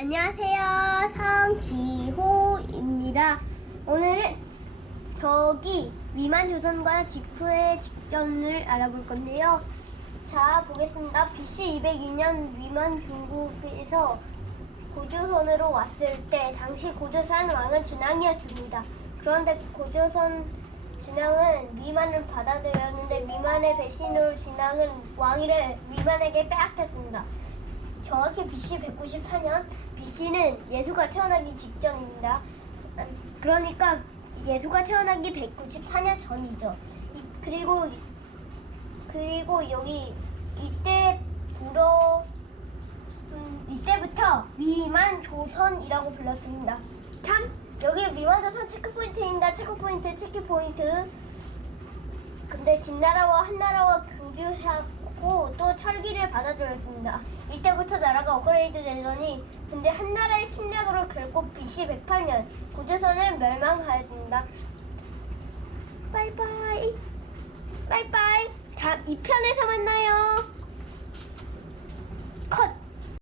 안녕하세요. 성기호입니다. 오늘은 저기 위만 조선과 지프의 직전을 알아볼 건데요. 자, 보겠습니다. BC 202년 위만 중국에서 고조선으로 왔을 때 당시 고조선 왕은 진앙이었습니다 그런데 고조선 진앙은 미만을 받아들였는데 미만의 배신으로 진앙은 왕위를 미만에게 빼앗겼습니다. 정확히 BC 194년, BC는 예수가 태어나기 직전입니다. 그러니까 예수가 태어나기 194년 전이죠. 이- 그리고 그리고 여기 이때 불어 음, 이때부터 위만 조선이라고 불렀습니다. 참 여기 위만 조선 체크 포인트입니다. 체크 포인트, 체크 포인트. 근데 진나라와 한나라와 교류하고 받아들였습니다. 이때부터 나라가 업그레이드 되더니 근데 한나라의 침략으로 결국 BC 108년 고조선은 멸망하였습니다. 바이바이. 바이바이. 다음 2편에서 만나요.